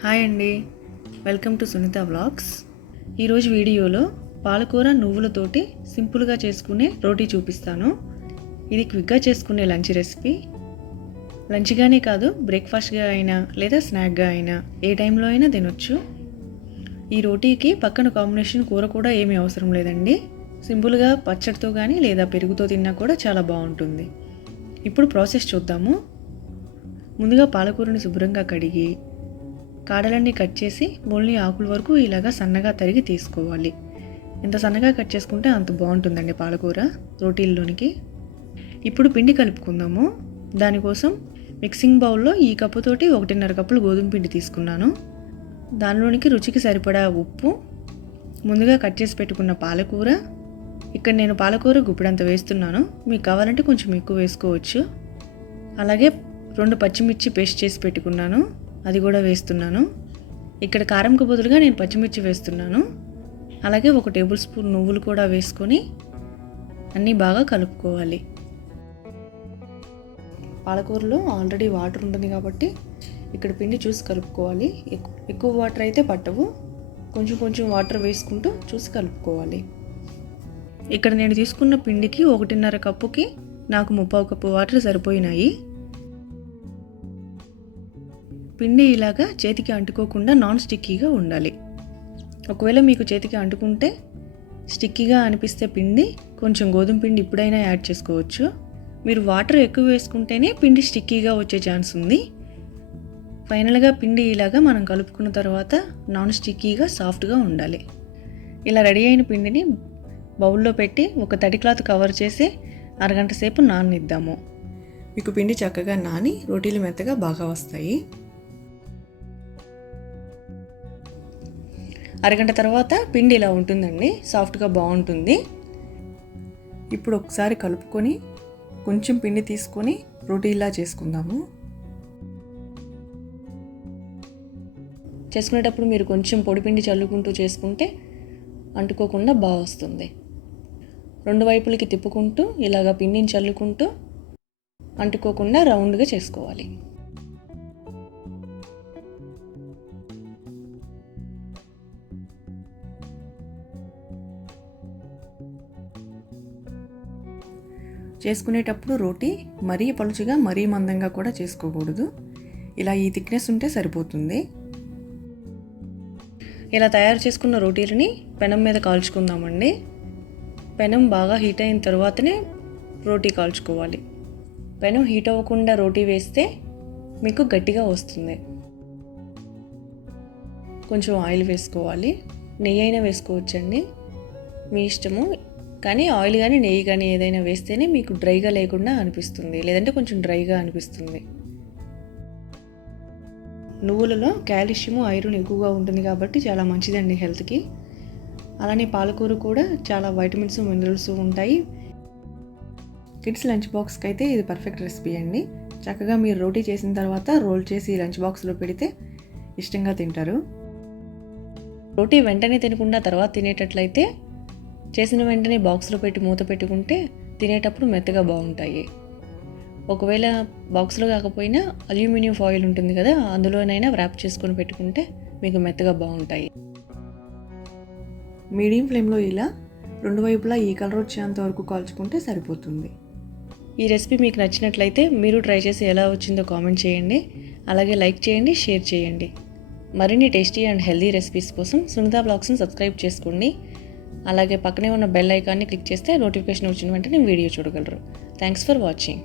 Hi అండి, welcome to Sunitha vlogs. ఈరోజు వీడియోలో పాలకూర నువ్వులతోటి సింపుల్గా చేసుకునే రోటీ చూపిస్తాను. ఇది క్విక్గా చేసుకునే లంచ్ రెసిపీ. లంచ్గానే కాదు, బ్రేక్ఫాస్ట్గా అయినా లేదా స్నాక్గా అయినా ఏ టైంలో అయినా తినొచ్చు. ఈ రోటీకి పక్కన కాంబినేషన్ కూర కూడా ఏమీ అవసరం లేదండి. సింపుల్గా పచ్చడితో కానీ లేదా పెరుగుతో తిన్నా కూడా చాలా బాగుంటుంది. ఇప్పుడు ప్రాసెస్ చూద్దాము. ముందుగా పాలకూరని శుభ్రంగా కడిగి కాడలన్నీ కట్ చేసి ఓన్లీ ఆకుల వరకు ఇలాగా సన్నగా తరిగి తీసుకోవాలి. ఎంత సన్నగా కట్ చేసుకుంటే అంత బాగుంటుందండి పాలకూర రోటీల్లోనికి. ఇప్పుడు పిండి కలుపుకుందాము. దానికోసం మిక్సింగ్ బౌల్లో ఈ కప్పుతోటి 1.5 కప్పులు గోధుమ పిండి తీసుకున్నాను. దానిలోనికి రుచికి సరిపడా ఉప్పు, ముందుగా కట్ చేసి పెట్టుకున్న పాలకూర. ఇక్కడ నేను పాలకూర గుప్పిడంత వేస్తున్నాను, మీకు కావాలంటే కొంచెం ఎక్కువ వేసుకోవచ్చు. అలాగే 2 పచ్చిమిర్చి పేస్ట్ చేసి పెట్టుకున్నాను, అది కూడా వేస్తున్నాను. ఇక్కడ కారంకు బదులుగా నేను పచ్చిమిర్చి వేస్తున్నాను. అలాగే 1 టేబుల్ స్పూన్ నువ్వులు కూడా వేసుకొని అన్నీ బాగా కలుపుకోవాలి. పాలకూరలో ఆల్రెడీ వాటర్ ఉంటుంది కాబట్టి ఇక్కడ పిండి చూసి కలుపుకోవాలి. ఎక్కువ వాటర్ అయితే పట్టవు, కొంచెం కొంచెం వాటర్ వేసుకుంటూ చూసి కలుపుకోవాలి. ఇక్కడ నేను తీసుకున్న పిండికి 1.5 కప్పుకి నాకు 3/4 కప్పు వాటర్ సరిపోయినాయి. పిండి ఇలాగా చేతికి అంటుకోకుండా నాన్ స్టిక్కీగా ఉండాలి. ఒకవేళ మీకు చేతికి అంటుకుంటే స్టిక్కీగా అనిపిస్తే పిండి కొంచెం గోధుమ పిండి ఇప్పుడైనా యాడ్ చేసుకోవచ్చు. మీరు వాటర్ ఎక్కువ వేసుకుంటేనే పిండి స్టిక్కీగా వచ్చే ఛాన్స్ ఉంది. ఫైనల్గా పిండి ఇలాగా మనం కలుపుకున్న తర్వాత నాన్ స్టిక్కీగా సాఫ్ట్గా ఉండాలి. ఇలా రెడీ అయిన పిండిని బౌల్లో పెట్టి ఒక తడి క్లాత్ కవర్ చేసి అరగంట సేపు నాననిద్దాము. మీకు పిండి చక్కగా నాని రోటీలు మెత్తగా బాగా వస్తాయి. అరగంట తర్వాత పిండి ఇలా ఉంటుందండి, సాఫ్ట్గా బాగుంటుంది. ఇప్పుడు ఒకసారి కలుపుకొని కొంచెం పిండి తీసుకొని రోటీలా చేసుకుందాము. చేసుకునేటప్పుడు మీరు కొంచెం పొడి పిండి చల్లుకుంటూ చేసుకుంటే అంటుకోకుండా బాగా వస్తుంది. 2 వైపులకి తిప్పుకుంటూ ఇలాగ పిండిని చల్లుకుంటూ అంటుకోకుండా రౌండ్గా చేసుకోవాలి. చేసుకునేటప్పుడు రోటీ మరీ పలుచగా మరీ మందంగా కూడా చేసుకోకూడదు. ఇలా ఈ థిక్నెస్ ఉంటే సరిపోతుంది. ఇలా తయారు చేసుకున్న రోటీలని పెనం మీద కాల్చుకుందామండి. పెనం బాగా హీట్ అయిన తర్వాతనే రోటీ కాల్చుకోవాలి. పెనం హీట్ అవ్వకుండా రోటీ వేస్తే మీకు గట్టిగా వస్తుంది. కొంచెం ఆయిల్ వేసుకోవాలి, నెయ్యి అయినా వేసుకోవచ్చండి, మీ ఇష్టము. కానీ ఆయిల్ కానీ నెయ్యి కానీ ఏదైనా వేస్తేనే మీకు డ్రైగా లేకుండా అనిపిస్తుంది, లేదంటే కొంచెం డ్రైగా అనిపిస్తుంది. నువ్వులలో కాల్షియం, ఐరన్ ఎక్కువగా ఉంటుంది కాబట్టి చాలా మంచిదండి హెల్త్కి. అలానే పాలకూర కూడా చాలా వైటమిన్స్, మినరల్స్ ఉంటాయి. కిడ్స్ లంచ్ బాక్స్కి అయితే ఇది పర్ఫెక్ట్ రెసిపీ అండి. చక్కగా మీరు రోటీ చేసిన తర్వాత రోల్ చేసి లంచ్ బాక్స్లో పెడితే ఇష్టంగా తింటారు. రోటీ వెంటనే తినకుండా తర్వాత తినేటట్లయితే చేసిన వెంటనే బాక్స్లో పెట్టి మూత పెట్టుకుంటే తినేటప్పుడు మెత్తగా బాగుంటాయి. ఒకవేళ బాక్స్లో కాకపోయినా అల్యూమినియం ఫాయిల్ ఉంటుంది కదా, అందులోనైనా ర్యాప్ చేసుకొని పెట్టుకుంటే మీకు మెత్తగా బాగుంటాయి. మీడియం ఫ్లేమ్లో ఇలా 2 వైపులా ఈ కలర్ వచ్చేంత వరకు కాల్చుకుంటే సరిపోతుంది. ఈ రెసిపీ మీకు నచ్చినట్లయితే మీరు ట్రై చేసి ఎలా వచ్చిందో కామెంట్ చేయండి. అలాగే లైక్ చేయండి, షేర్ చేయండి. మరిన్ని టేస్టీ అండ్ హెల్దీ రెసిపీస్ కోసం సునీత బ్లాగ్స్ని సబ్స్క్రైబ్ చేసుకోండి. అలాగే పక్కనే ఉన్న బెల్ ఐకాన్ని క్లిక్ చేస్తే నోటిఫికేషన్ వచ్చిన వెంటనే వీడియో చూడగలరు. Thanks for watching.